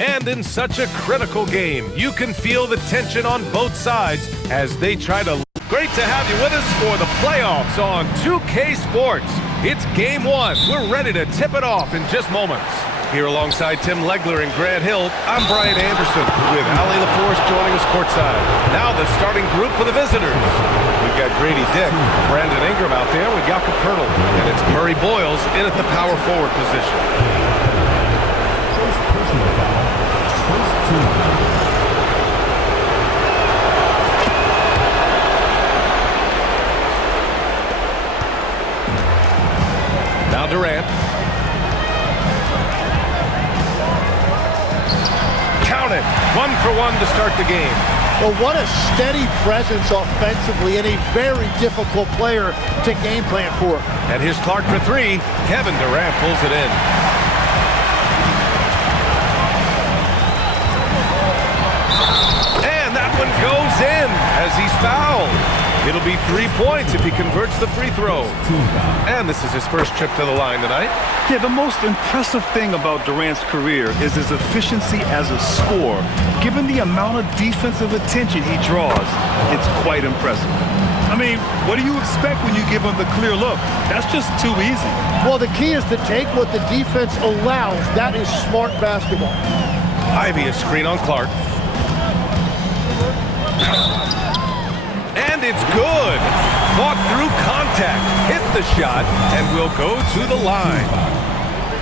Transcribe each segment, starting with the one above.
And in such a critical game, you can feel the tension on both sides as they try to... Great to have you with us for the playoffs on 2K Sports. It's game one. We're ready to tip it off in just moments. Here alongside Tim Legler and Grant Hill, I'm Brian Anderson with Allie LaForce joining us courtside. Now the starting group for the visitors. We've got Grady Dick, Brandon Ingram out there with Jakob Poeltl, and it's Murray Boyles in at the power forward position. First personal foul. First team. Now Durant. Count it. 1-for-1 to start the game. Well, what a steady presence offensively and a very difficult player to game plan for. And here's Clark for three. Kevin Durant pulls it in. And that one goes in as he's fouled. It'll be 3 points if he converts the free throw. And this is his first trip to the line tonight. Yeah, the most impressive thing about Durant's career is his efficiency as a scorer. Given the amount of defensive attention he draws, it's quite impressive. I mean, what do you expect when you give him the clear look? That's just too easy. Well, the key is to take what the defense allows. That is smart basketball. Ivy, a screen on Clark. And it's good. Fought through contact, hit the shot, and will go to the line.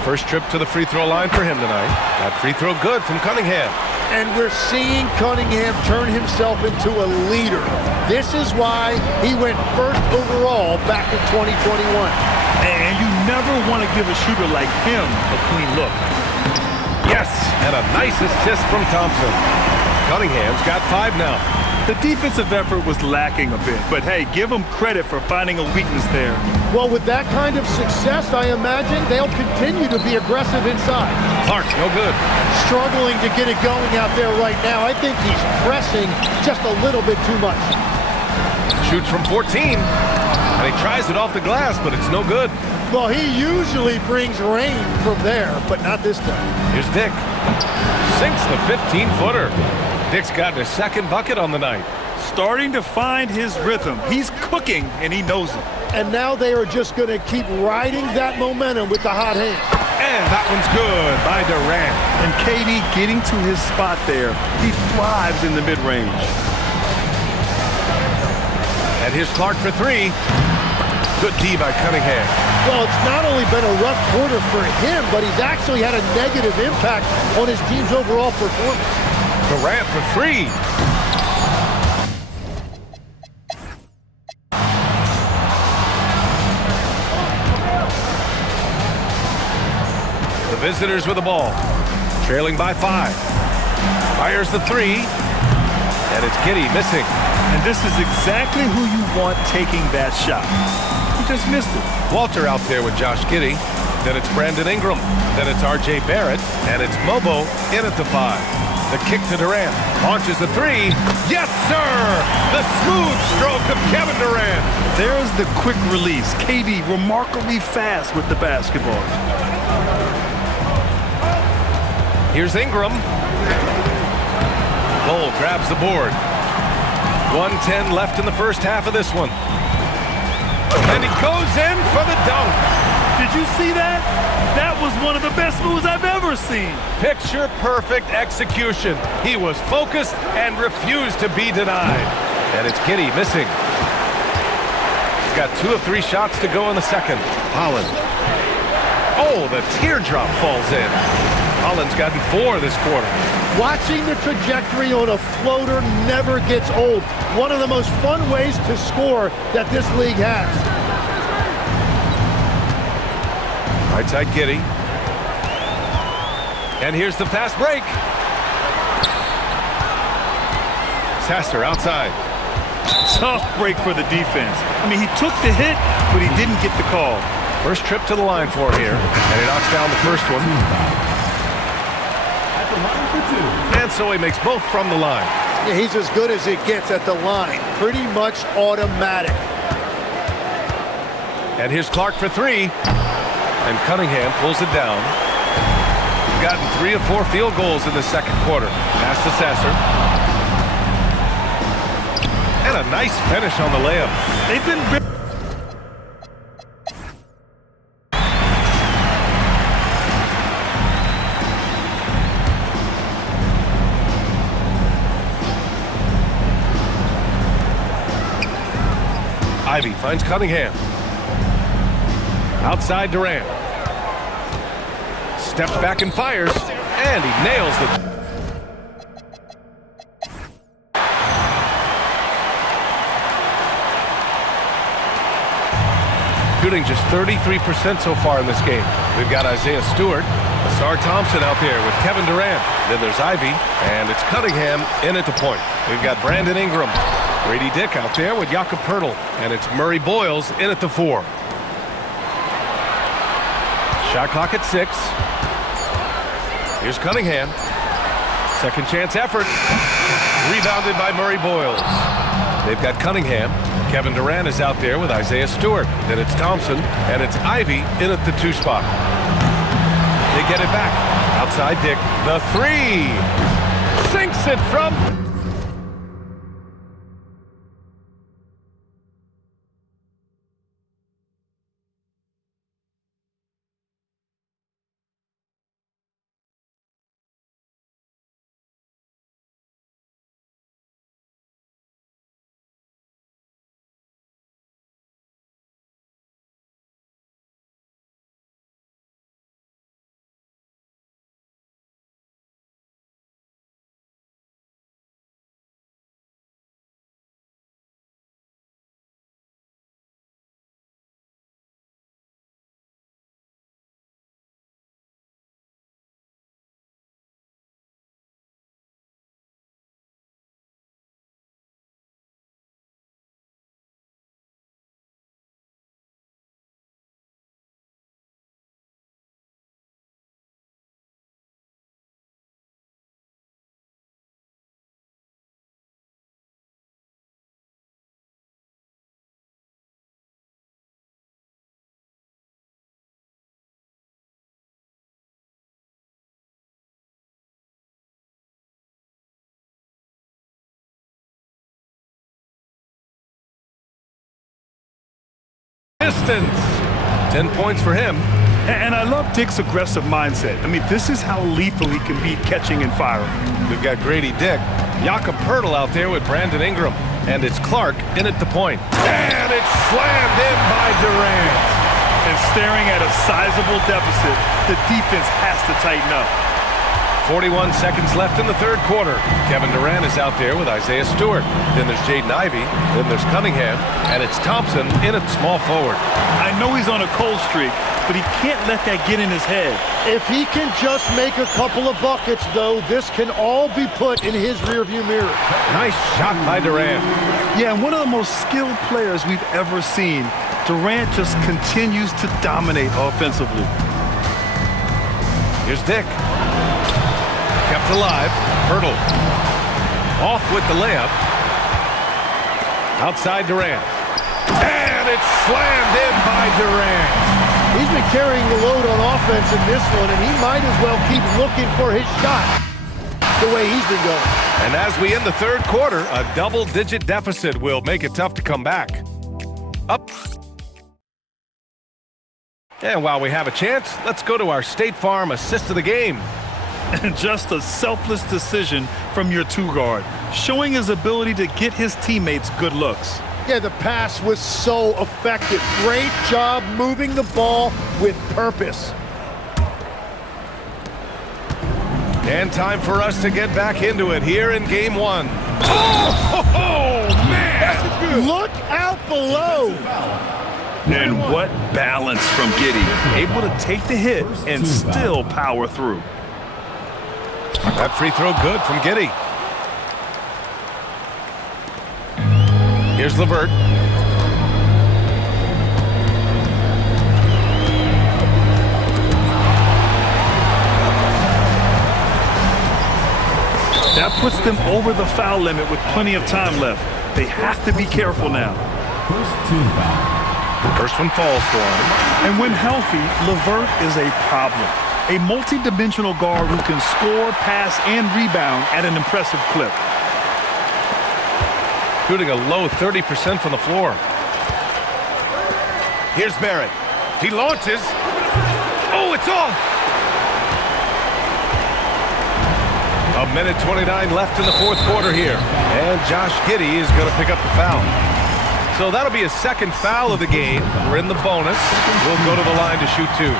First trip to the free throw line for him tonight. That free throw good from Cunningham. And we're seeing Cunningham turn himself into a leader. This is why he went first overall back in 2021. And you never want to give a shooter like him a clean look. Yes, and a nice assist from Thompson. Cunningham's got 5 now. The defensive effort was lacking a bit, but hey, give them credit for finding a weakness there. Well, with that kind of success, I imagine they'll continue to be aggressive inside. Clark, no good. Struggling to get it going out there right now. I think he's pressing just a little bit too much. Shoots from 14, and he tries it off the glass, but it's no good. Well, he usually brings rain from there, but not this time. Here's Dick. Sinks the 15-footer. Dick's gotten his second bucket on the night. Starting to find his rhythm. He's cooking, and he knows it. And now they are just going to keep riding that momentum with the hot hand. And that one's good by Durant. And KD getting to his spot there. He thrives in the mid-range. And here's Clark for three. Good D by Cunningham. Well, it's not only been a rough quarter for him, but he's actually had a negative impact on his team's overall performance. Durant for three. The visitors with the ball. Trailing by 5. Fires the three. And it's Giddey missing. And this is exactly who you want taking that shot. He just missed it. Walter out there with Josh Giddey. Then it's Brandon Ingram. Then it's R.J. Barrett. And it's Mobo in at the 5. The kick to Durant. Launches the three. Yes, sir! The smooth stroke of Kevin Durant. There's the quick release. KD remarkably fast with the basketball. Here's Ingram. Bull grabs the board. 1:10 left in the first half of this one. And he goes in for the dunk. Did you see that? That was one of the best moves I've ever seen. Picture perfect execution. He was focused and refused to be denied. And it's Giddey missing. He's got 2 of 3 shots to go in the second. Holland. Oh, the teardrop falls in. Holland's gotten 4 this quarter. Watching the trajectory on a floater never gets old. One of the most fun ways to score that this league has. Right side Giddey. And here's the fast break. Sasser outside. Tough break for the defense. I mean, he took the hit, but he didn't get the call. First trip to the line for him here. And he knocks down the first one. At the line for 2. And so he makes both from the line. Yeah, he's as good as it gets at the line. Pretty much automatic. And here's Clark for 3. And Cunningham pulls it down. They've gotten 3 of 4 field goals in the second quarter. Pass to Sasser. And a nice finish on the layup. They've been Ivy finds Cunningham. Outside Durant. Steps back and fires. And he nails the... Shooting just 33% so far in this game. We've got Isaiah Stewart. Ausar Thompson out there with Kevin Durant. Then there's Ivy. And it's Cunningham in at the point. We've got Brandon Ingram. Grady Dick out there with Jakob Poeltl. And it's Murray Boyles in at the 4. Shot clock at 6. Here's Cunningham. Second chance effort. Rebounded by Murray Boyles. They've got Cunningham. Kevin Durant is out there with Isaiah Stewart. Then it's Thompson. And it's Ivy in at the 2 spot. They get it back. Outside Dick. The 3. Sinks it from... Distance. 10 points for him. And I love Dick's aggressive mindset. I mean, this is how lethal he can be catching and firing. We've got Grady Dick. Jakob Poeltl out there with Brandon Ingram. And it's Clark in at the point. And it's slammed in by Durant. And staring at a sizable deficit, the defense has to tighten up. 41 seconds left in the third quarter. Kevin Durant is out there with Isaiah Stewart. Then there's Jaden Ivey. Then there's Cunningham. And it's Thompson in at small forward. I know he's on a cold streak, but he can't let that get in his head. If he can just make a couple of buckets, though, this can all be put in his rearview mirror. Nice shot by Durant. Yeah, and one of the most skilled players we've ever seen. Durant just continues to dominate offensively. Here's Dick. Kept alive. Poeltl. Off with the layup. Outside Durant. And it's slammed in by Durant. He's been carrying the load on offense in this one, and he might as well keep looking for his shot the way he's been going. And as we end the third quarter, a double-digit deficit will make it tough to come back. Up. And while we have a chance, let's go to our State Farm assist of the game. And just a selfless decision from your 2-guard, showing his ability to get his teammates good looks. Yeah, the pass was so effective. Great job moving the ball with purpose. And time for us to get back into it here in Game 1. Oh, man! Look out below. And what balance from Giddey. Able to take the hit and still power through. That free throw good from Giddey. Here's LeVert. That puts them over the foul limit with plenty of time left. They have to be careful now. First team foul. First one falls for him. And when healthy, LeVert is a problem. A multi-dimensional guard who can score, pass, and rebound at an impressive clip. Shooting a low 30% from the floor. Here's Barrett. He launches. Oh, it's off! A minute 29 left in the fourth quarter here. And Josh Giddey is going to pick up the foul. So that'll be his second foul of the game. We're in the bonus. We'll go to the line to shoot two.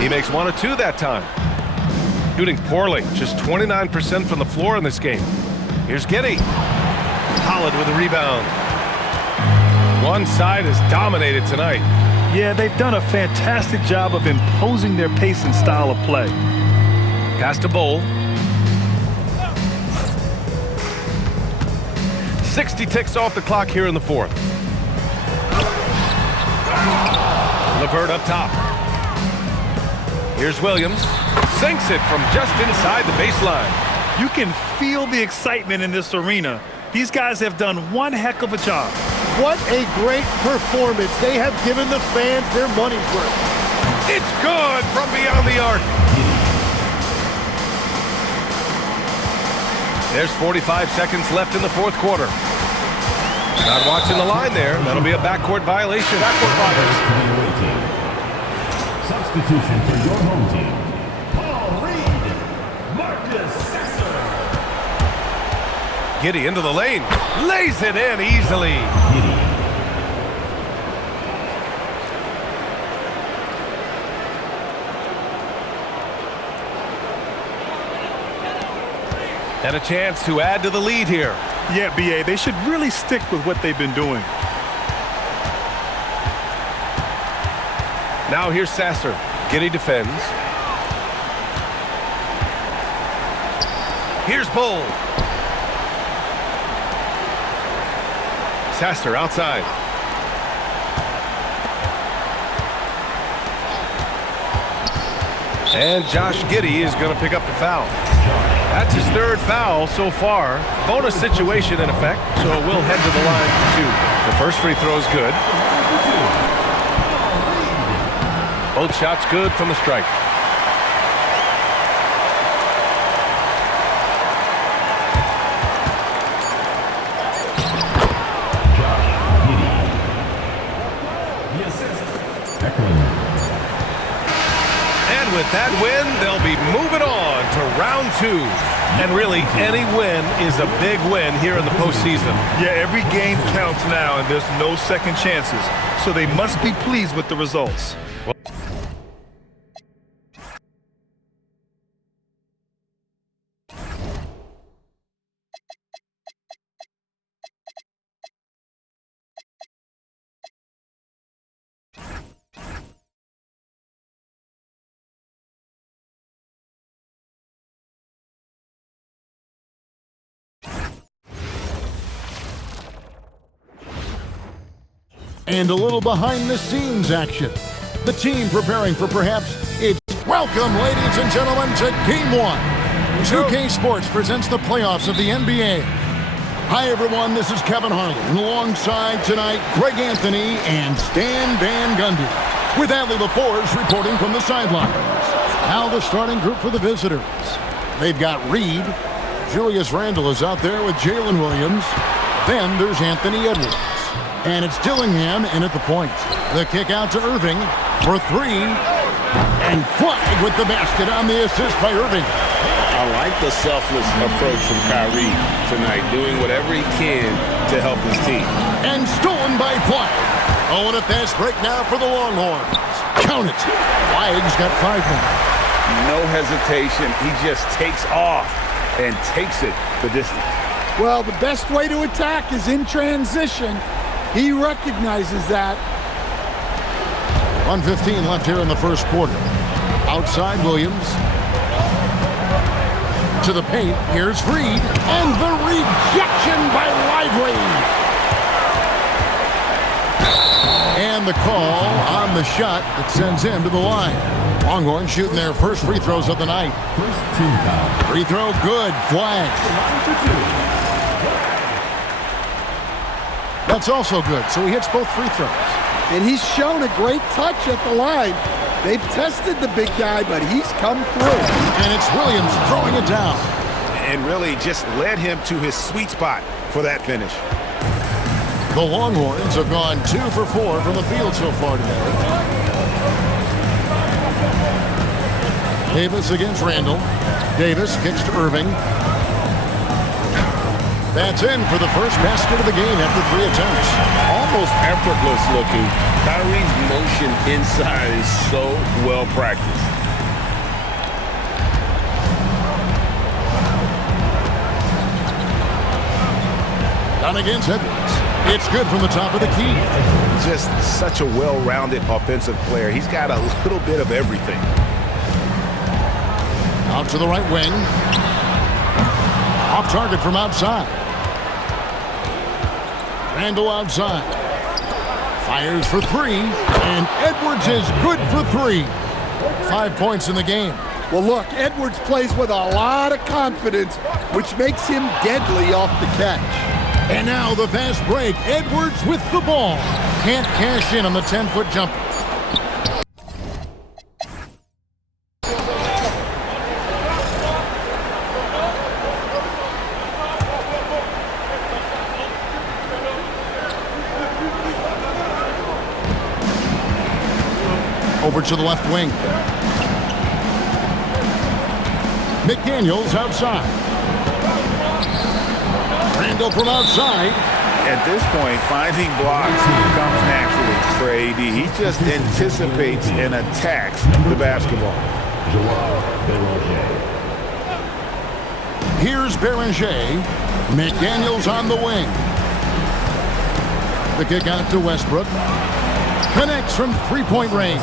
He makes 1 of 2 that time. Shooting poorly, just 29% from the floor in this game. Here's Giddey. Holland with the rebound. One side is dominated tonight. Yeah, they've done a fantastic job of imposing their pace and style of play. Pass to Bowl. 60 ticks off the clock here in the fourth. LeVert up top. Here's Williams. Sinks it from just inside the baseline. You can feel the excitement in this arena. These guys have done one heck of a job. What a great performance. They have given the fans their money's worth. It's good from beyond the arc. There's 45 seconds left in the fourth quarter. Not watching the line there. That'll be a backcourt violation. Substitution for your home team. Paul Reed, Marcus Sasser. Giddey into the lane. Lays it in easily. And a chance to add to the lead here. Yeah, B.A., they should really stick with what they've been doing. Now here's Sasser. Giddey defends. Here's Bowl. Sasser outside. And Josh Giddey is going to pick up the foul. That's his third foul so far. Bonus situation in effect, so we'll head to the line for two. The first free throw is good. Both shots good from the stripe. And with that win, they'll be moving on to round two. And really, any win is a big win here in the postseason. Yeah, every game counts now, and there's no second chances. So they must be pleased with the results. And a little behind-the-scenes action. The team preparing for perhaps its welcome, ladies and gentlemen, to Game 1. 2K Sports presents the playoffs of the NBA. Hi, everyone. This is Kevin Harlan. And alongside tonight, Greg Anthony and Stan Van Gundy. With Adley LaForge reporting from the sidelines. Now the starting group for the visitors. They've got Reed. Julius Randle is out there with Jalen Williams. Then there's Anthony Edwards. And it's Dillingham in at the point. The kick out to Irving for three. And Flag with the basket on the assist by Irving. I like the selfless approach from Kyrie tonight, doing whatever he can to help his team. And stolen by Flag. Oh, and a fast break now for the Longhorns. Count it. Flag's got 5 more. No hesitation. He just takes off and takes it the distance. Well, the best way to attack is in transition. He recognizes that. 1:15 left here in the first quarter. Outside Williams. To the paint. Here's Reed. And the rejection by Lively. And the call on the shot that sends him to the line. Longhorn shooting their first free throws of the night. First team foul. Free throw good. Flag. That's also good, so he hits both free throws. And he's shown a great touch at the line. They've tested the big guy, but he's come through. And it's Williams throwing it down. And really just led him to his sweet spot for that finish. The Longhorns have gone 2 for 4 from the field so far today. Davis against Randall. Davis kicks to Irving. That's in for the first basket of the game after 3 attempts. Almost effortless looking. Kyrie's motion inside is so well practiced. Down against Edwards. It's good from the top of the key. Just such a well-rounded offensive player. He's got a little bit of everything. Out to the right wing. Off target from outside. Randall outside. Fires for 3. And Edwards is good for 3. 5 points in the game. Well, look, Edwards plays with a lot of confidence, which makes him deadly off the catch. And now the fast break. Edwards with the ball. Can't cash in on the 10-foot jumper. Over to the left wing. McDaniels outside. Randall from outside. At this point, finding blocks comes naturally for AD. He just anticipates and attacks the basketball. Here's Beranger. McDaniels on the wing. The kick out to Westbrook. Connects from 3-point range.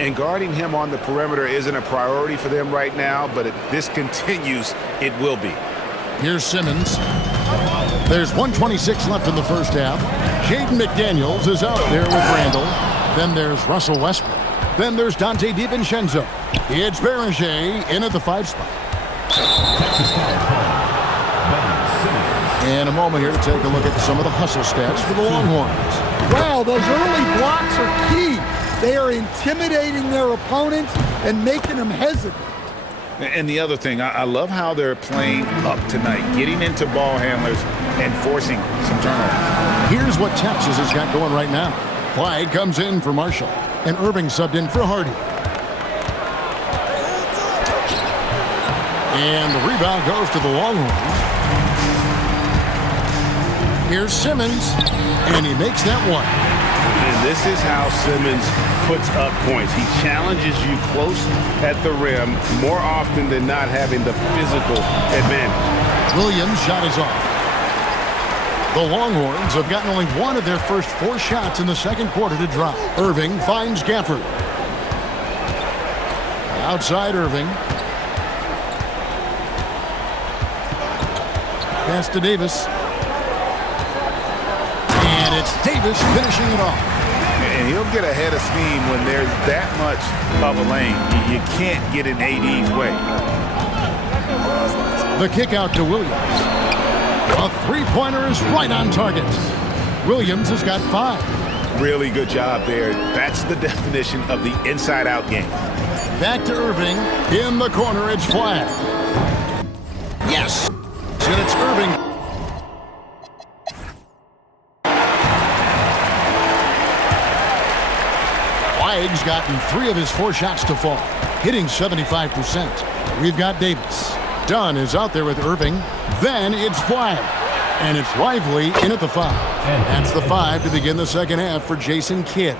And guarding him on the perimeter isn't a priority for them right now, but if this continues, it will be. Here's Simmons. There's 1:26 left in the first half. Jaden McDaniels is out there with Randall. Then there's Russell Westbrook. Then there's Dante DiVincenzo. It's Beranger in at the 5 spot. And a moment here to take a look at some of the hustle stats for the Longhorns. Wow, those early blocks are key. They are intimidating their opponents and making them hesitant. And the other thing, I love how they're playing up tonight, getting into ball handlers and forcing some turnovers. Here's what Texas has got going right now. Clyde comes in for Marshall, and Irving subbed in for Hardy. And the rebound goes to the Longhorns. Here's Simmons, and he makes that one. And this is how Simmons puts up points. He challenges you close at the rim more often than not, having the physical advantage. Williams' shot is off. The Longhorns have gotten only one of their first 4 shots in the second quarter to drop. Irving finds Gafford. Outside Irving. Pass to Davis. And it's Davis finishing it off. And he'll get ahead of steam when there's that much of a lane. You can't get in AD's way. The kick out to Williams. A 3-pointer is right on target. Williams has got 5. Really good job there. That's the definition of the inside-out game. Back to Irving. In the corner, it's flag. Yes. And it's Irving. Clyde's gotten 3 of his 4 shots to fall, hitting 75%. We've got Davis. Dunn is out there with Irving. Then it's Flag. And it's Lively in at the 5. That's the 5 to begin the second half for Jason Kidd.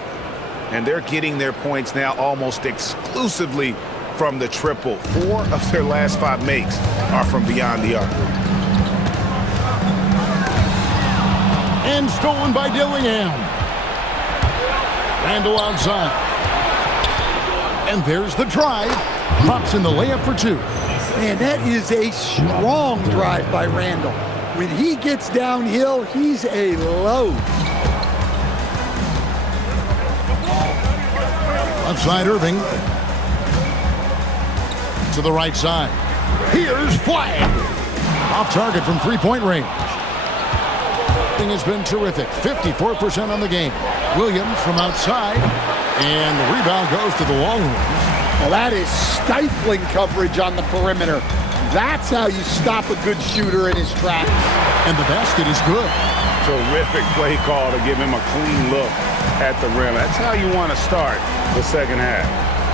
And they're getting their points now almost exclusively from the triple. 4 of their last 5 makes are from beyond the arc. And stolen by Dillingham. Randall outside. And there's the drive. Pops in the layup for 2. Man, that is a strong drive by Randall. When he gets downhill, he's a load. Left side Irving. To the right side. Here's Flag. Off target from 3-point range. Shooting has been terrific. 54% on the game. Williams from outside. And the rebound goes to the Longhorns. Well, that is stifling coverage on the perimeter. That's how you stop a good shooter in his tracks. And the basket is good. Terrific play call to give him a clean look at the rim. That's how you want to start the second half.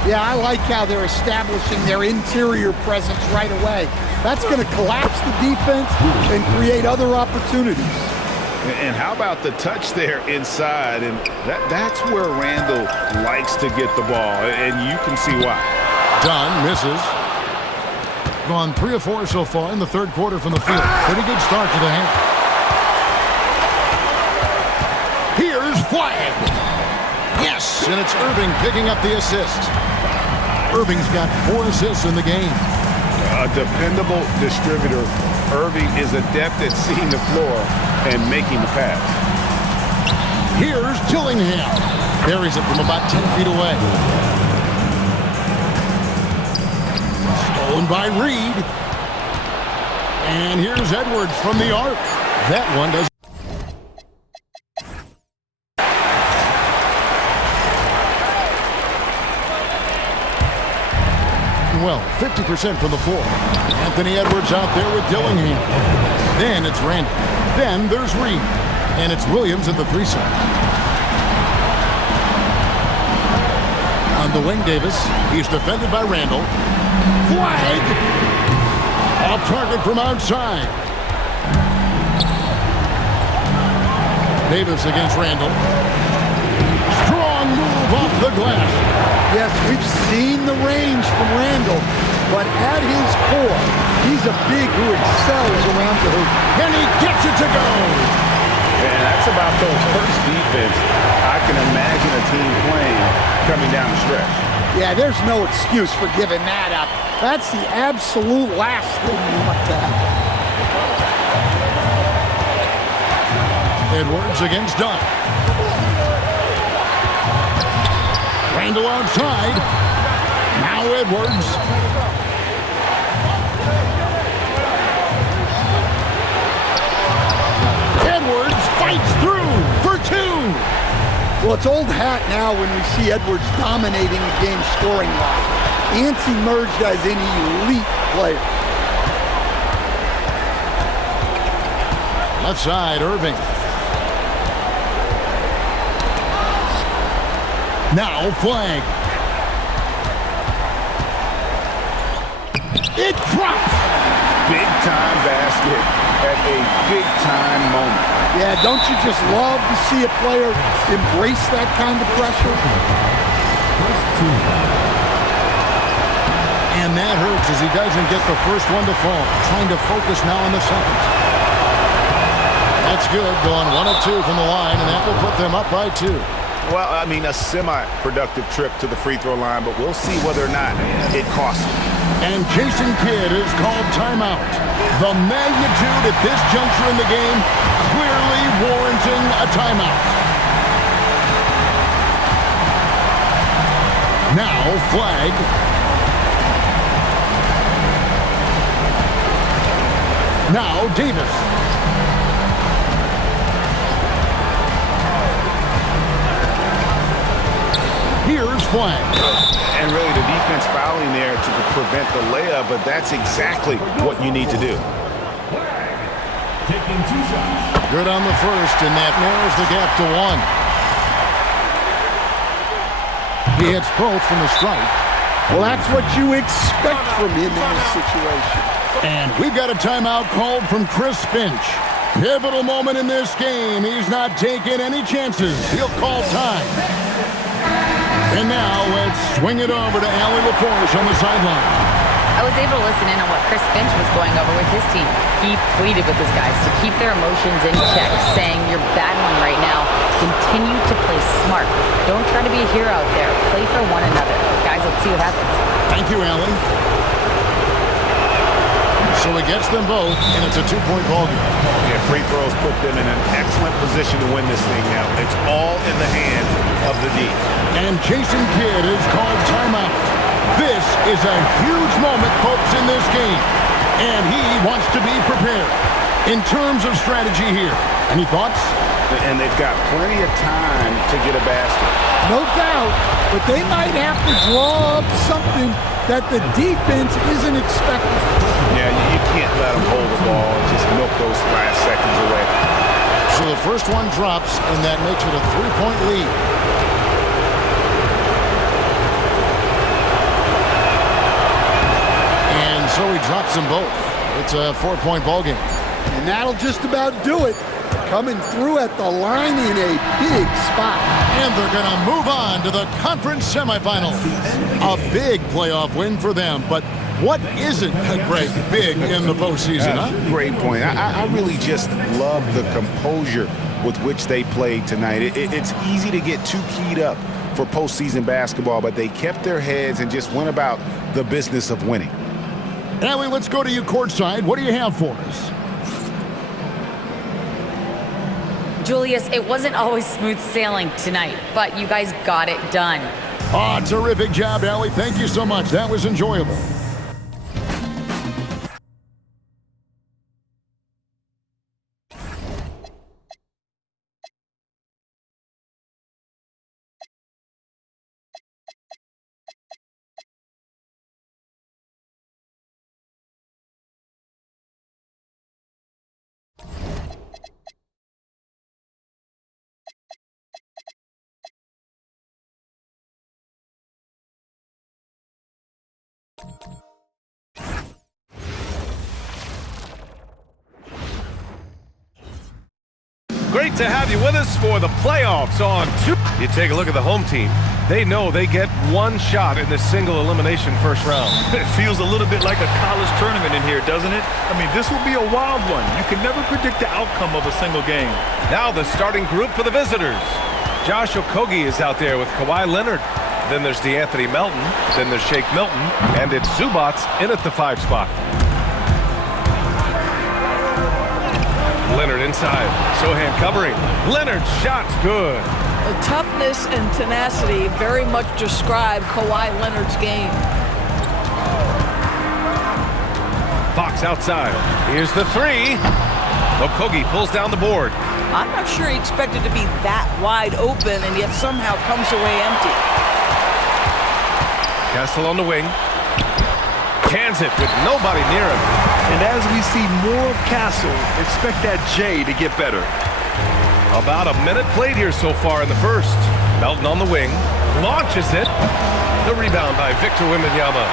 Yeah, I like how they're establishing their interior presence right away. That's going to collapse the defense and create other opportunities. And how about the touch there inside? And that's where Randall likes to get the ball, and you can see why. Dunn misses. Gone 3 of 4 so far in the third quarter from the field. Pretty good start to the half. Here's Flagg. Yes, and it's Irving picking up the assist. Irving's got 4 assists in the game. A dependable distributor. Irving is adept at seeing the floor and making the pass. Here's Dillingham. Buries it from about 10 feet away. Stolen by Reed. And here's Edwards from the arc. That one does. Well, 50% from the floor. Anthony Edwards out there with Dillingham. Then it's Randall. Then there's Reed. And it's Williams at the 3 side. On the wing, Davis. He's defended by Randall. Flagg! Off target from outside. Davis against Randall. Strong move off the glass. Yes, we've seen the range from Randall, but at his core, he's a big who excels around the hoop. And he gets it to go. And that's about the worst defense I can imagine a team playing coming down the stretch. Yeah, there's no excuse for giving that up. That's the absolute last thing you want to happen. Edwards against Dunn. Randall outside. Now Edwards. Edwards fights through for 2. Well, it's old hat now when we see Edwards dominating the game scoring-wise. Ants emerged as an elite player. Left side, Irving. Now Flagg. It drops. Big-time basket at a big-time moment. Yeah, don't you just love to see a player embrace that kind of pressure? And that hurts as he doesn't get the first one to fall. Trying to focus now on the second. That's good. Going 1 of 2 from the line, and that will put them up by 2. Well, I mean, a semi-productive trip to the free throw line, but we'll see whether or not it costs him. And Jason Kidd is called timeout. The magnitude at this juncture in the game clearly warranting a timeout. Now Flagg. Now Davis. Here's Flagg. And really the defense fouling there to prevent the layup, but that's exactly what you need to do. Taking 2 shots. Good on the first, and that narrows the gap to 1. He hits both from the strike. Well, that's what you expect from him in this situation. And we've got a timeout called from Chris Finch. Pivotal moment in this game. He's not taking any chances. He'll call time. And now let's swing it over to Allie LaForce on the sideline. I was able to listen in on what Chris Finch was going over with his team. He pleaded with his guys to keep their emotions in check, saying, "You're battling right now. Continue to play smart. Don't try to be a hero out there. Play for one another." Guys, let's see what happens. Thank you, Allie. So he gets them both, and it's a 2-point ball game. Yeah, free throws put them in an excellent position to win this thing now. It's all in the hands of the D. And Jason Kidd is called timeout. This is a huge moment, folks, in this game. And he wants to be prepared. In terms of strategy here, Any thoughts? And they've got plenty of time to get a basket. No doubt, but they might have to draw up something that the defense isn't expecting. Yeah, you can't let them hold the ball and just milk those last seconds away. So the first one drops, and that makes it a 3-point lead. And so he drops them both. It's a 4-point ball game. And that'll just about do it. Coming through at the line in a big spot. And they're going to move on to the conference semifinals. A big playoff win for them, but what isn't Greg big in the postseason, huh? Great point. I really just love the composure with which they played tonight. It's easy to get too keyed up for postseason basketball, but they kept their heads and just went about the business of winning. Allie, let's go to you courtside. What do you have for us? Julius, it wasn't always smooth sailing tonight, but you guys got it done. Oh, terrific job, Allie. Thank you so much. That was enjoyable. Great to have you with us for the playoffs on two. You take a look at the home team. They know they get one shot in this single elimination first round. It feels a little bit like a college tournament in here, doesn't it? I mean, this will be a wild one. You can never predict the outcome of a single game. Now the starting group for the visitors. Josh Okogie is out there with Kawhi Leonard. Then there's DeAnthony Melton. Then there's Shake Milton. And it's Zubac in at the 5 spot. Leonard inside. Sohan covering. Leonard's shot's good. The toughness and tenacity very much describe Kawhi Leonard's game. Fox outside. Here's the 3. Okogie pulls down the board. I'm not sure he expected to be that wide open and yet somehow comes away empty. Castle on the wing. Cans it with nobody near him. And as we see more of Castle, expect that J to get better. About a minute played here so far in the first. Melton on the wing. Launches it. The rebound by Victor Wembanyama.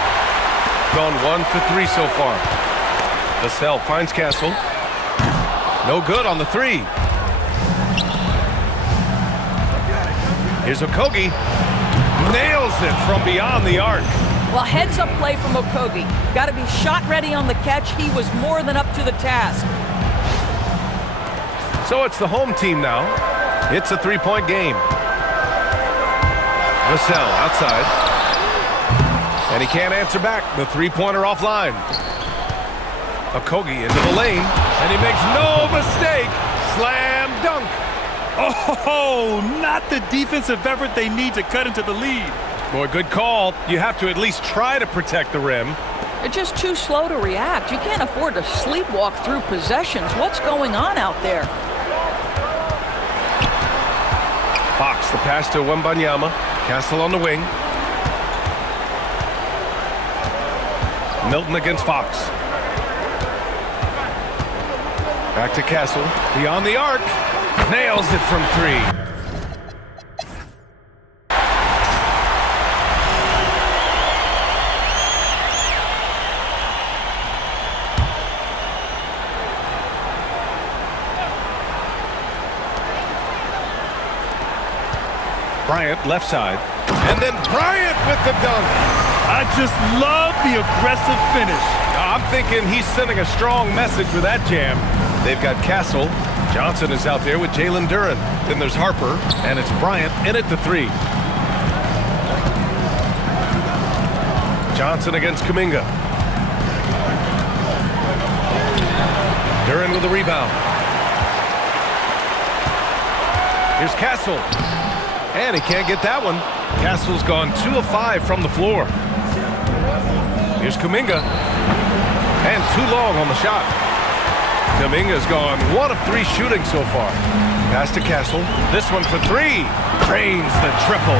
Gone 1 for 3 so far. Vassell finds Castle. No good on the 3. Here's Okogie. Nails it from beyond the arc. Well, heads-up play from Okogie. Got to be shot ready on the catch. He was more than up to the task. So it's the home team now. It's a 3-point game. Vassell outside. And he can't answer back. The 3-pointer offline. Okogie into the lane. And he makes no mistake. Slam dunk. Oh, not the defensive effort they need to cut into the lead. Boy, good call. You have to at least try to protect the rim. They're just too slow to react. You can't afford to sleepwalk through possessions. What's going on out there? Fox, the pass to Wembanyama. Castle on the wing. Milton against Fox. Back to Castle. Beyond the arc. Nails it from 3. Bryant left side. And then Bryant with the dunk. I just love the aggressive finish. I'm thinking he's sending a strong message with that jam. They've got Castle. Johnson is out there with Jalen Duren. Then there's Harper, and it's Bryant in at the 3. Johnson against Kuminga. Duren with the rebound. Here's Castle. And he can't get that one. Castle's gone 2 of 5 from the floor. Here's Kuminga. And too long on the shot. Dominguez gone 1 of 3 shooting so far. Pass to Castle. This one for 3. Drains the triple.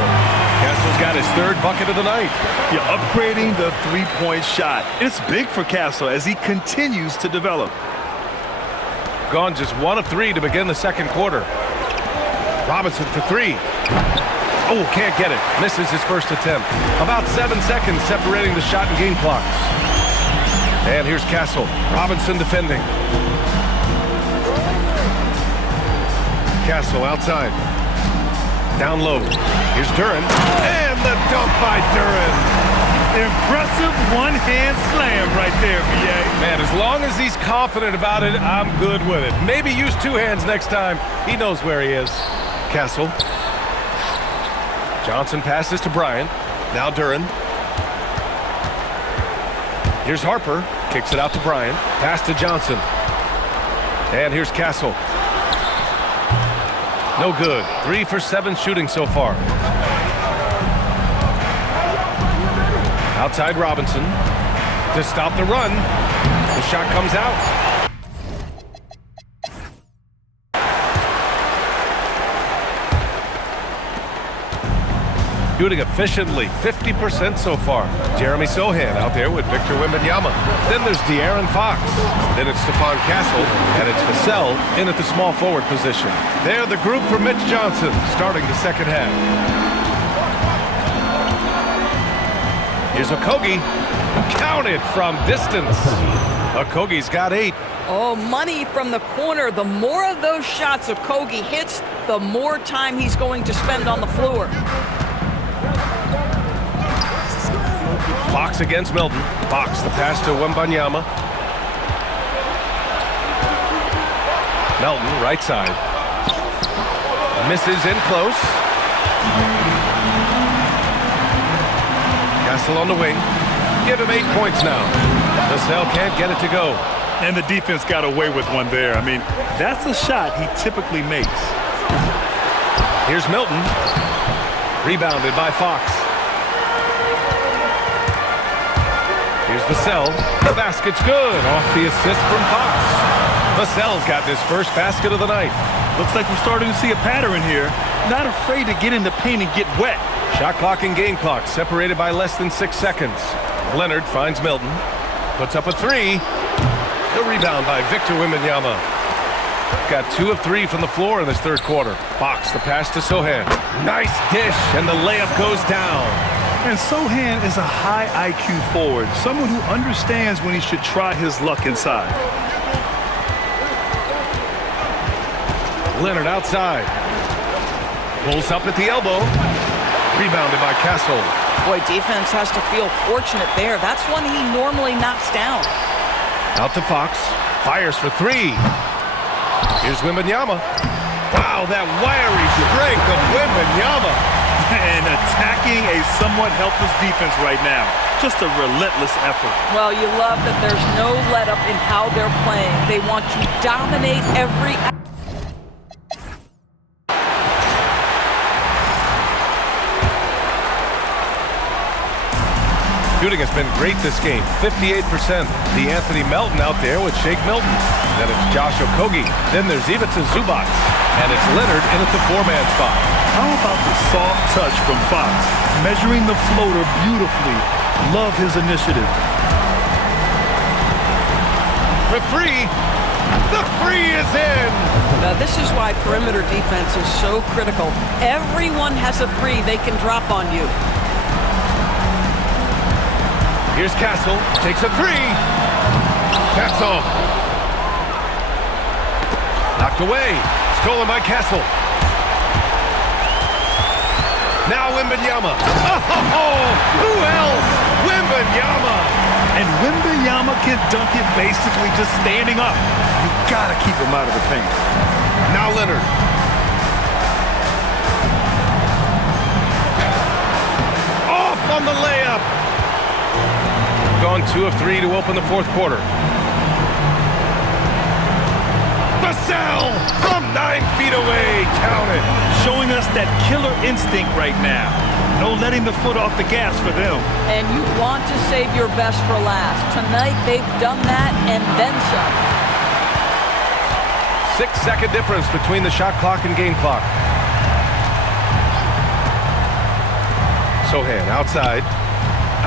Castle's got his 3rd bucket of the night. You're upgrading the three-point shot. It's big for Castle as he continues to develop. Gone just 1 of 3 to begin the 2nd quarter. Robinson for 3. Oh, can't get it. Misses his first attempt. About 7 seconds separating the shot and game clocks. And here's Castle. Robinson defending. Castle outside. Down low. Here's Duren. And the dunk by Duren. Impressive one-hand slam right there, B.A. Man, as long as he's confident about it, I'm good with it. Maybe use 2 hands next time. He knows where he is. Castle. Johnson passes to Bryant. Now Duren. Here's Harper. Kicks it out to Bryant. Pass to Johnson. And here's Castle. No good. 3 for 7 shooting so far. Outside Robinson. To stop the run. The shot comes out. Shooting efficiently, 50% so far. Jeremy Sohan out there with Victor Wembanyama. Then there's De'Aaron Fox. Then it's Stephon Castle, and it's Vassell in at the small forward position. They're the group for Mitch Johnson, starting the 2nd half. Here's Okogie. Counted from distance. Okogie's got 8. Oh, money from the corner. The more of those shots Okogie hits, the more time he's going to spend on the floor. Fox against Milton. Fox, the pass to Wembanyama. Melton, right side. Misses in close. Castle on the wing. Give him 8 points now. Vassell can't get it to go. And the defense got away with one there. I mean, that's a shot he typically makes. Here's Milton. Rebounded by Fox. Here's Vassell. The basket's good. Off the assist from Fox. Vassell's got his first basket of the night. Looks like we're starting to see a pattern here. Not afraid to get in the paint and get wet. Shot clock and game clock separated by less than 6 seconds. Leonard finds Milton. Puts up a 3. The rebound by Victor Wembanyama. Got 2 of 3 from the floor in this 3rd quarter. Fox, the pass to Sohan. Nice dish, and the layup goes down. And Sohan is a high IQ forward, someone who understands when he should try his luck inside. Leonard outside. Pulls up at the elbow. Rebounded by Castle. Boy, defense has to feel fortunate there. That's one he normally knocks down. Out to Fox. Fires for 3. Here's Wembanyama. Wow, that wiry strength of Wembanyama. And attacking a somewhat helpless defense right now. Just a relentless effort. Well, you love that there's no let-up in how they're playing. They want to dominate every... Shooting has been great this game, 58%. DeAnthony Melton out there with Shake Milton. Then it's Josh Okogie. Then there's Ivica Zubac. And it's Leonard in at the 4-man spot. How about the soft touch from Fox? Measuring the floater beautifully. Love his initiative. For 3. The 3 is in. Now, this is why perimeter defense is so critical. Everyone has a 3 they can drop on you. Here's Castle. Takes a 3. Backs off. Knocked away. Stolen by Castle. Now Wembanyama. Oh, who else? Wembanyama. And Wembanyama can dunk it basically just standing up. You gotta keep him out of the paint. Now Leonard. Off on the layup. Gone 2 of 3 to open the 4th quarter. Vassell from 9 feet away. Count it. Showing us that killer instinct right now. No letting the foot off the gas for them. And you want to save your best for last. Tonight, they've done that and then some. 6-second difference between the shot clock and game clock. Sochan outside.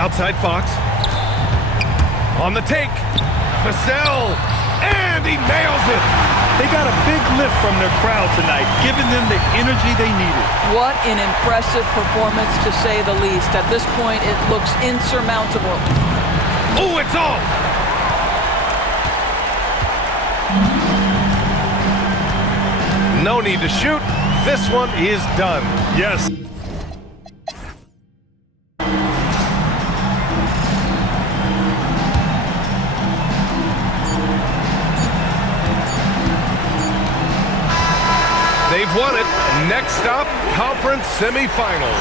Outside Fox. On the take. Vassell. And he nails it. They got a big lift from their crowd tonight, giving them the energy they needed. What an impressive performance, to say the least. At this point, it looks insurmountable. Oh, it's off. No need to shoot. This one is done. Yes. They've won it. Next stop, conference semifinals.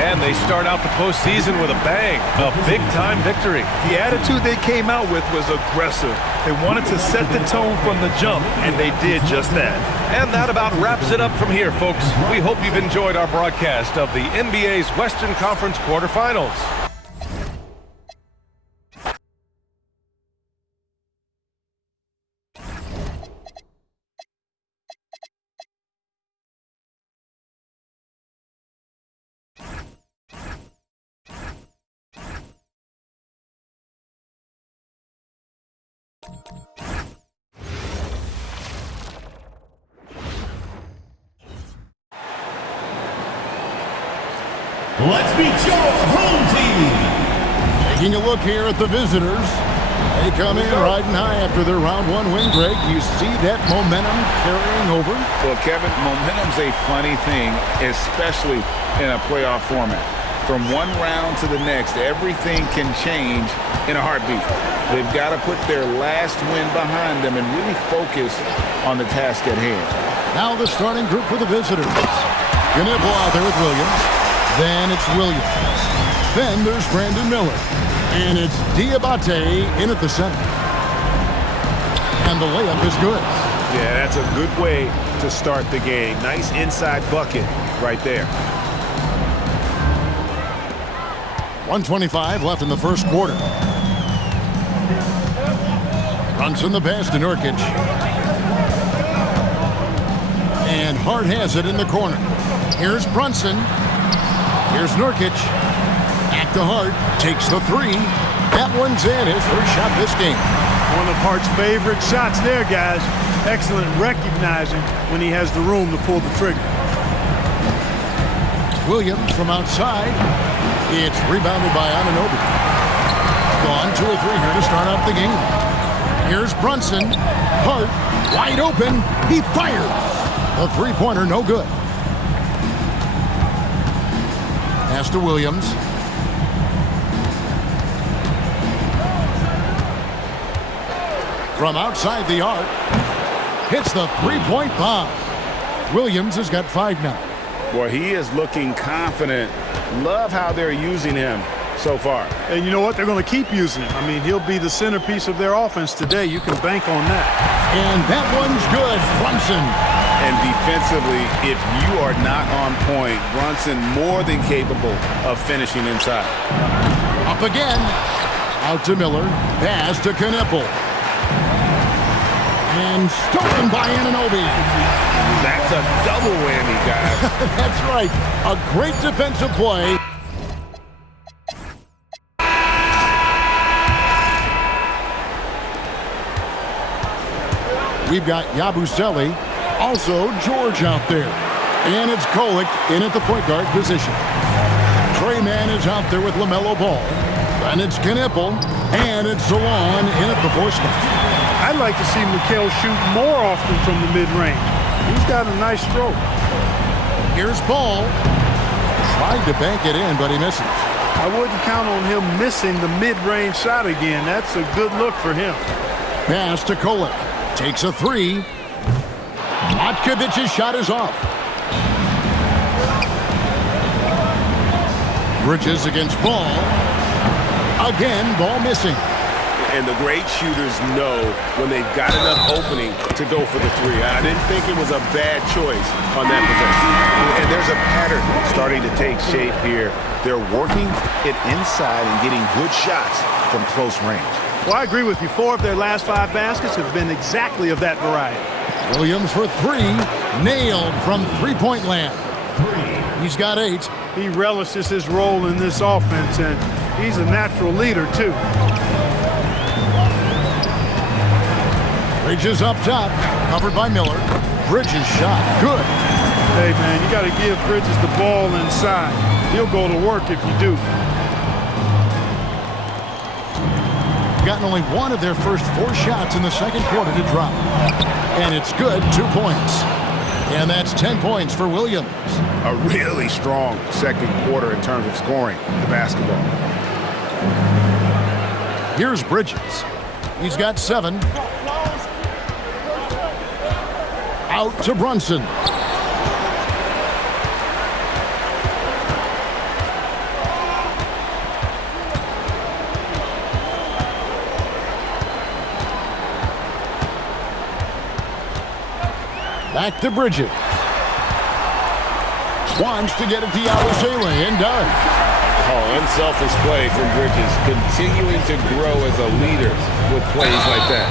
And they start out the postseason with a bang. A big-time victory. The attitude they came out with was aggressive. They wanted to set the tone from the jump, and they did just that. And that about wraps it up from here, folks. We hope you've enjoyed our broadcast of the NBA's Western Conference quarterfinals. Let's meet your home team. Taking a look here at the visitors. They come in riding high after their round one win, Greg. You see that momentum carrying over? Well, Kevin, momentum's a funny thing, especially in a playoff format. From one round to the next, everything can change in a heartbeat. They've got to put their last win behind them and really focus on the task at hand. Now the starting group for the visitors. Knipple out there with Williams. Then it's Williams. Then there's Brandon Miller. And it's Diabate in at the center. And the layup is good. Yeah, that's a good way to start the game. Nice inside bucket right there. 1:25 left in the first quarter. Brunson the pass to Nurkic. And Hart has it in the corner. Here's Brunson. Here's Nurkic. Back to Hart. Takes the three. That one's in. His first shot this game. One of Hart's favorite shots there, guys. Excellent recognizing when he has the room to pull the trigger. Williams from outside. It's rebounded by Anunoby. Gone 2 or 3 here to start out the game. Here's Brunson. Hart wide open. He fires. The three-pointer no good. Pass to Williams. From outside the arc. Hits the three-point bomb. Williams has got 5 now. Boy, he is looking confident. Love how they're using him so far. And you know what? They're going to keep using him. I mean, he'll be the centerpiece of their offense today. You can bank on that. And that one's good. Brunson. And defensively, if you are not on point, Brunson more than capable of finishing inside. Up again. Out to Miller. Pass to Knipple. And stolen by Anunoby. That's a double whammy, guys. That's right. A great defensive play. We've got Yabusele. Also, George out there. And it's Kolek in at the point guard position. Trey Mann is out there with LaMelo Ball. And it's Knipple. And it's Zalon in at the 4 spot. I'd like to see Mikal shoot more often from the mid-range. He's got a nice stroke. Here's Ball. Tried to bank it in, but he misses. I wouldn't count on him missing the mid-range shot again. That's a good look for him. Pass to Kolek. Takes a 3. Matkovic's shot is off. Bridges against Ball. Again, Ball missing. And the great shooters know when they've got enough opening to go for the 3. I didn't think it was a bad choice on that possession. And there's a pattern starting to take shape here. They're working it inside and getting good shots from close range. Well, I agree with you. 4 of their last 5 baskets have been exactly of that variety. Williams for three. Nailed from three-point land. He's got 8. He relishes his role in this offense, and he's a natural leader, too. Bridges up top, covered by Miller. Bridges shot, good. Hey, man, you got to give Bridges the ball inside. He'll go to work if you do. Gotten only one of their first 4 shots in the second quarter to drop. And it's good, 2 points. And that's 10 points for Williams. A really strong second quarter in terms of scoring the basketball. Here's Bridges. He's got 7. Out to Brunson. Back to Bridges. Wants to get it to Yabusele and does. Oh, unselfish play from Bridges, continuing to grow as a leader with plays like that.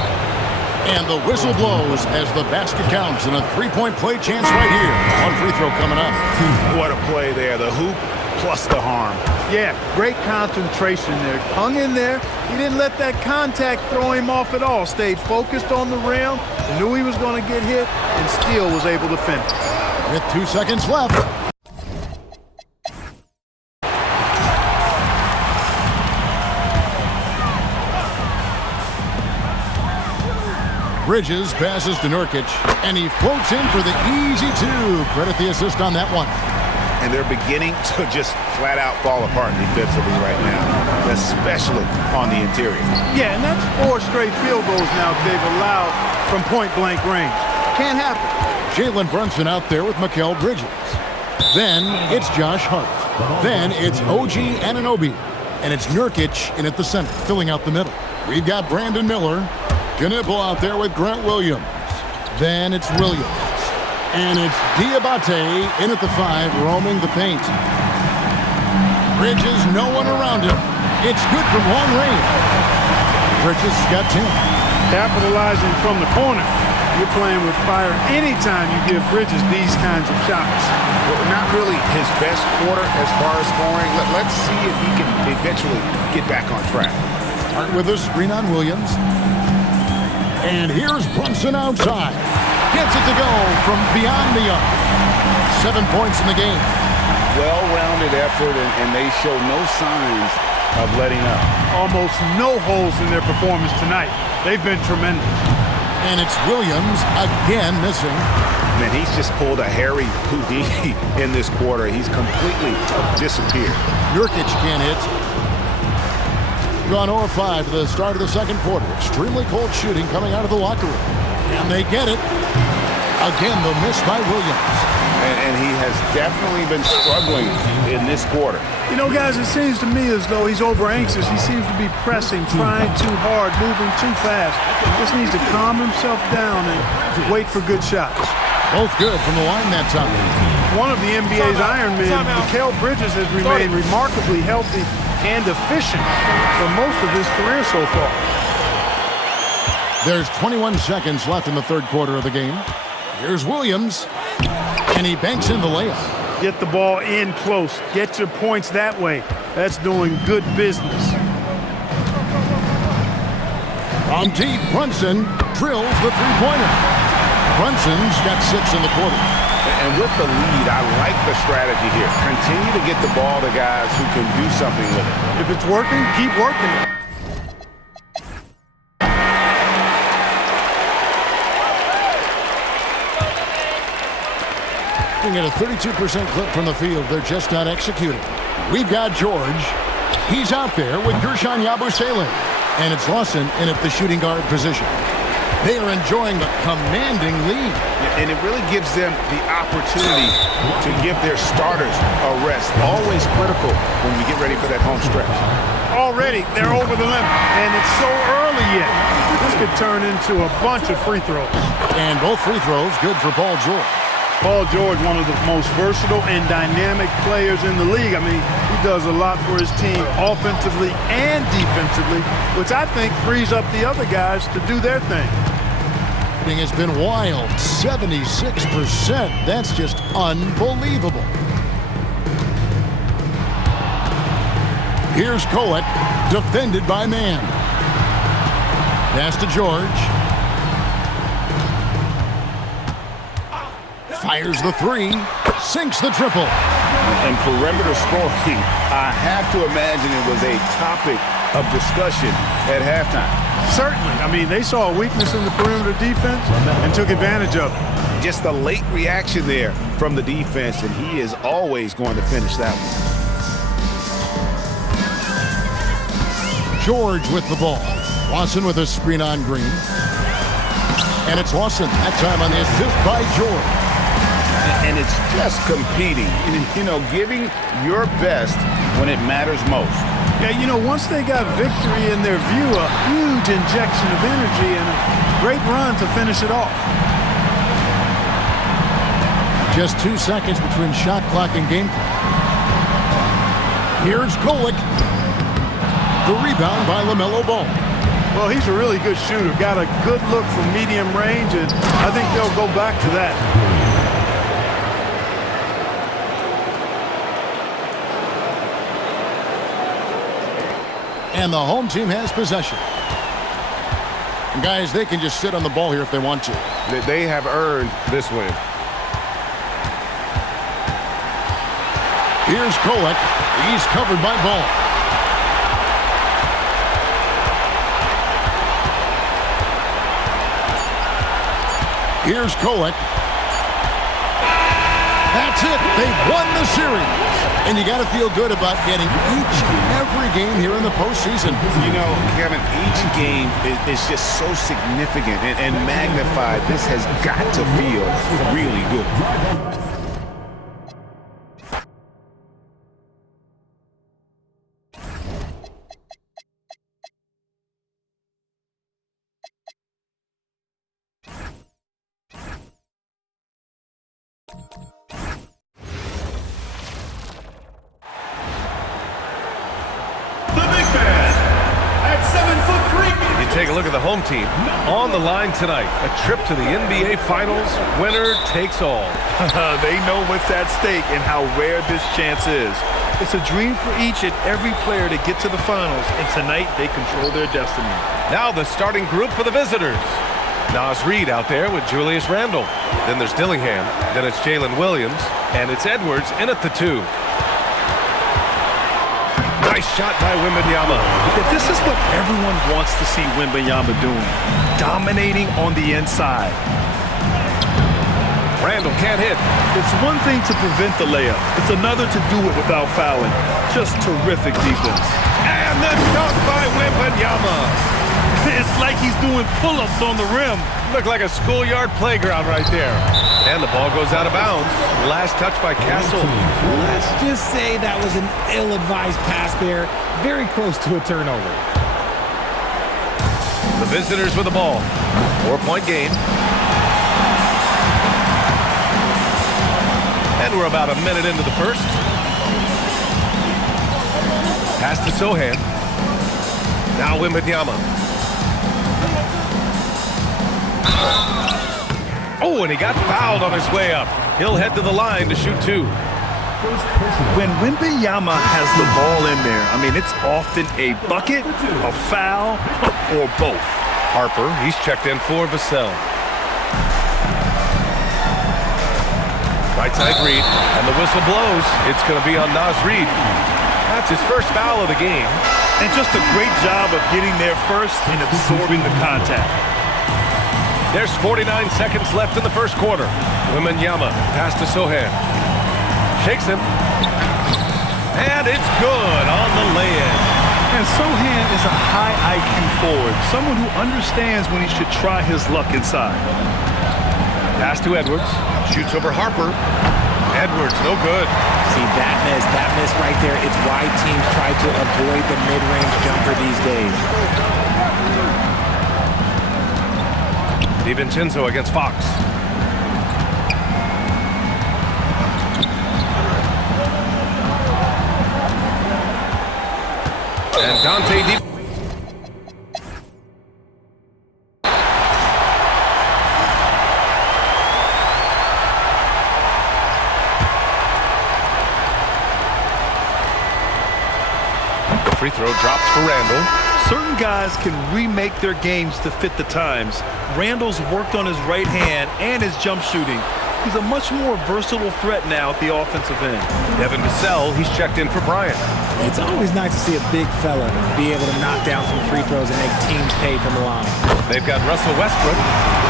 And the whistle blows as the basket counts, and a 3-point play chance right here. One free throw coming up. What a play there. The hoop plus the harm. Yeah, great concentration there. Hung in there. He didn't let that contact throw him off at all. Stayed focused on the rim, knew he was going to get hit, and still was able to finish. With 2 seconds left. Bridges passes to Nurkic, and he floats in for the easy 2. Credit the assist on that one. And they're beginning to just flat out fall apart defensively right now, especially on the interior. Yeah, and that's 4 straight field goals now they've allowed from point-blank range. Can't happen. Jalen Brunson out there with Mikal Bridges. Then it's Josh Hart. Then it's OG Anunoby. And it's Nurkic in at the center, filling out the middle. We've got Brandon Miller. Knipple out there with Grant Williams. Then it's Williams. And it's Diabate in at the 5, roaming the paint. Bridges, no one around him. It's good from long range. Bridges got 10. Capitalizing from the corner. You're playing with fire anytime you give Bridges these kinds of shots. Well, not really his best quarter as far as scoring. Let's see if he can eventually get back on track. Hart with a screen on Williams. And here's Brunson outside. Gets it to go from beyond the arc. 7 points in the game. Well-rounded effort, and they show no signs of letting up. Almost no holes in their performance tonight. They've been tremendous. And it's Williams again missing. Man, he's just pulled a Harry Houdini in this quarter. He's completely disappeared. Nurkic can't hit. Gone 0-5 to the start of the second quarter. Extremely cold shooting coming out of the locker room. And they get it. Again, the miss by Williams. And he has definitely been struggling in this quarter. You know, guys, it seems to me as though he's over-anxious. He seems to be pressing, trying too hard, moving too fast. Just needs to calm himself down and wait for good shots. Both good from the line that time. One of the NBA's Iron Men, Mikal Bridges, has remained remarkably healthy and efficient for most of his career so far. There's 21 seconds left in the third quarter of the game. Here's Williams, and he banks in the layup. Get the ball in close. Get your points that way. That's doing good business. On deep, Brunson drills the three-pointer. Brunson's got 6 in the quarter. And with the lead, I like the strategy here. Continue to get the ball to guys who can do something with it. If it's working, keep working it. At a 32% clip from the field, they're just not executing. We've got George. He's out there with Gershon Yabusele. And it's Lawson in at the shooting guard position. They are enjoying the commanding lead. And it really gives them the opportunity to give their starters a rest. Always critical when we get ready for that home stretch. Already, they're over the limit. And it's so early yet. This could turn into a bunch of free throws. And both free throws good for Paul George. Paul George, one of the most versatile and dynamic players in the league. I mean, he does a lot for his team offensively and defensively, which I think frees up the other guys to do their thing. shooting has been wild. 76%. That's just unbelievable. Here's Kolek, defended by Mann. Pass to George. Fires the three, sinks the triple. And perimeter scoring, I have to imagine it was a topic of discussion at halftime. Certainly. I mean, they saw a weakness in the perimeter defense and took advantage of it. Just a late reaction there from the defense, and he is always going to finish that one. George with the ball. Lawson with a screen on Green. And it's Lawson, that time on the assist by George. And it's just competing, you know, giving your best when it matters most. Yeah, you know, once they got victory in their view, a huge injection of energy and a great run to finish it off. Just 2 seconds between shot clock and game clock. Here's Kolek. The rebound by LaMelo Ball. Well, he's a really good shooter. Got a good look from medium range, and I think they'll go back to that. And the home team has possession. And guys, they can just sit on the ball here if they want to. They have earned this win. Here's Kolek. He's covered by Ball. Here's Kolek. That's it. They've won the series. And you got to feel good about getting each and every game here in the postseason. You know, Kevin, each game is just so significant and magnified. This has got to feel really good. Take a look at the home team. On the line tonight, a trip to the NBA Finals. Winner takes all. They know what's at stake and how rare this chance is. It's a dream for each and every player to get to the finals, and tonight they control their destiny. Now the starting group for the visitors. Naz Reid out there with Julius Randle. Then there's Dillingham. Then it's Jalen Williams. And it's Edwards in at the 2. Nice shot by Wembanyama. This is what everyone wants to see Wembanyama doing. Dominating on the inside. Randle can't hit. It's one thing to prevent the layup. It's another to do it without fouling. Just terrific defense. And the dunk by Wembanyama. It's like he's doing pull-ups on the rim. Looked like a schoolyard playground right there. And the ball goes out of bounds. Last touch by Castle. Let's just say that was an ill-advised pass there. Very close to a turnover. The visitors with the ball. 4-point game. And we're about a minute into the first. Pass to Sohan. Now Wembanyama. Oh, and he got fouled on his way up. He'll head to the line to shoot 2. When Wembanyama has the ball in there, I mean, it's often a bucket, a foul, or both. Harper, he's checked in for Vassell. Right side Reid, and the whistle blows. It's going to be on Naz Reid. That's his first foul of the game. And just a great job of getting there first and absorbing the contact. There's 49 seconds left in the first quarter. Wembanyama, pass to Sohan. Shakes him. And it's good on the lay-in. And Sohan is a high IQ forward, someone who understands when he should try his luck inside. Pass to Edwards. Shoots over Harper. Edwards, no good. See, that miss right there, it's why teams try to avoid the mid-range jumper these days. DiVincenzo against Fox. And Dante Free throw dropped for Randall. Certain guys can remake their games to fit the times. Randall's worked on his right hand and his jump shooting. He's a much more versatile threat now at the offensive end. Devin Vassell, he's checked in for Bryant. It's always nice to see a big fella be able to knock down some free throws and make teams pay from the line. They've got Russell Westbrook.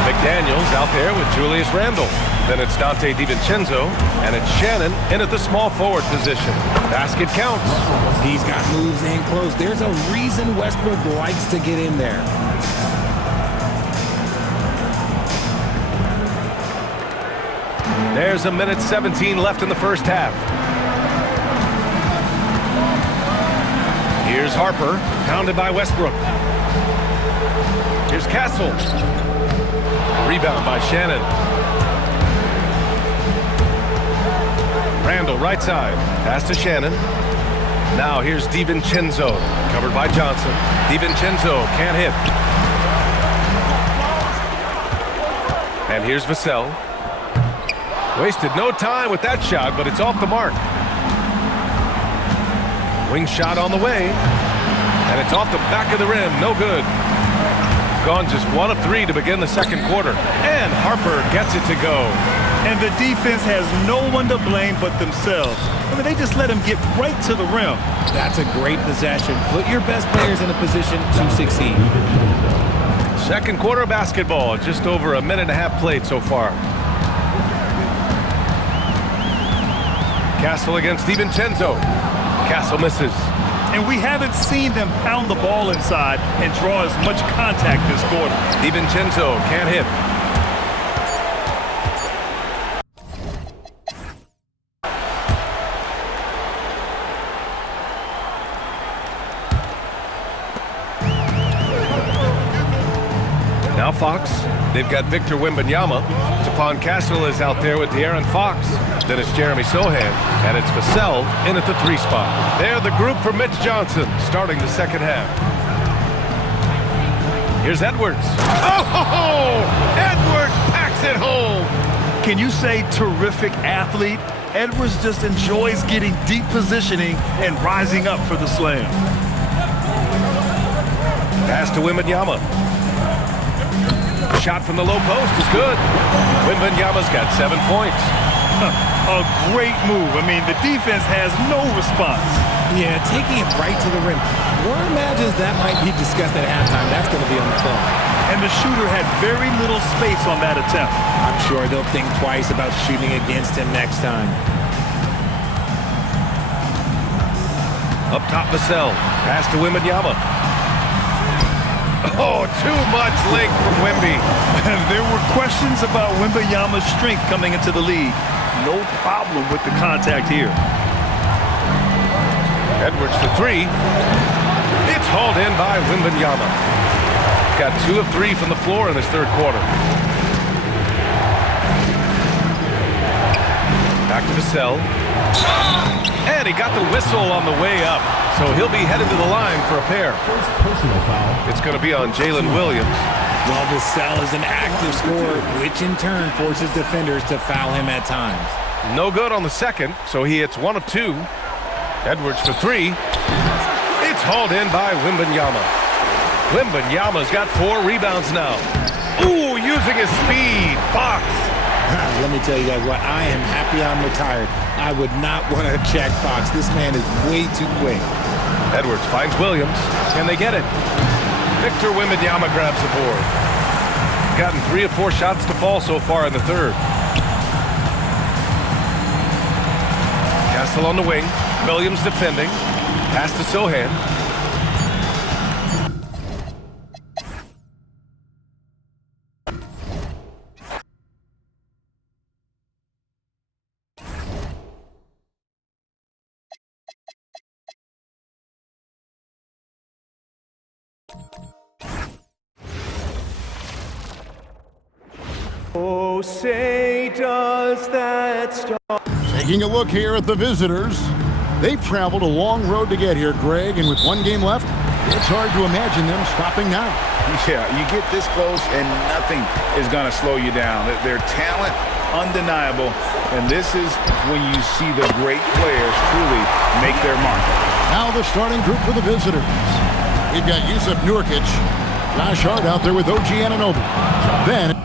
McDaniels out there with Julius Randle. Then it's Dante DiVincenzo, and it's Shannon in at the small forward position. Basket counts. He's got moves in close. There's a reason Westbrook likes to get in there. There's a minute 17 left in the first half. Here's Harper, pounded by Westbrook. Here's Castle. Rebound by Shannon. Randall, right side. Pass to Shannon. Now here's DiVincenzo, covered by Johnson. DiVincenzo can't hit. And here's Vassell. Wasted no time with that shot, but it's off the mark. Wing shot on the way. And it's off the back of the rim. No good. Gone just 1 of 3 to begin the second quarter. And Harper gets it to go. And the defense has no one to blame but themselves. I mean, they just let him get right to the rim. That's a great possession. Put your best players in a position to succeed. Second quarter basketball. Just over a minute and a half played so far. Castle against DiVincenzo. Castle misses. And we haven't seen them pound the ball inside and draw as much contact this quarter. DiVincenzo can't hit. Now Fox. They've got Victor Wembanyama. Stephon Castle is out there with De'Aaron Fox. Then it's Jeremy Sohan, and it's Vassell in at the 3 spot. They're the group for Mitch Johnson, starting the second half. Here's Edwards. Oh, Edwards packs it home. Can you say terrific athlete? Edwards just enjoys getting deep positioning and rising up for the slam. Pass to Wembanyama. Shot from the low post is good. Wembanyama's got 7 points. A great move. I mean, the defense has no response. Yeah, taking it right to the rim. One imagines that might be discussed at halftime. That's going to be on the film. And the shooter had very little space on that attempt. I'm sure they'll think twice about shooting against him next time. Up top, Vassell. Pass to Wembanyama. Oh, too much length from Wemby. There were questions about Wembanyama's strength coming into the league. No problem with the contact here. Edwards for 3. It's hauled in by Wembanyama. Got 2 of 3 from the floor in this third quarter. Back to Vassell. And he got the whistle on the way up. So he'll be headed to the line for a pair. Personal foul. It's going to be on Jalen Williams. Well, Vassell is an active scorer, which in turn forces defenders to foul him at times. No good on the second, so he hits 1 of 2. Edwards for 3. It's hauled in by Wembanyama. Wembanyama's got 4 rebounds now. Ooh, using his speed. Fox. Let me tell you guys what, I am happy I'm retired. I would not want to check Fox. This man is way too quick. Edwards finds Williams. Can they get it? Victor Wembanyama grabs the board. Gotten 3 of 4 shots to fall so far in the third. Castle on the wing. Williams defending. Pass to Sohan. Oh, say does that star... Taking a look here at the visitors. They've traveled a long road to get here, Greg, and with 1 game left, it's hard to imagine them stopping now. Yeah, you get this close and nothing is going to slow you down. Their talent undeniable. And this is when you see the great players truly make their mark. Now the starting group for the visitors. We've got Yusuf Nurkic, Josh Hart out there with OG Anunoby. Then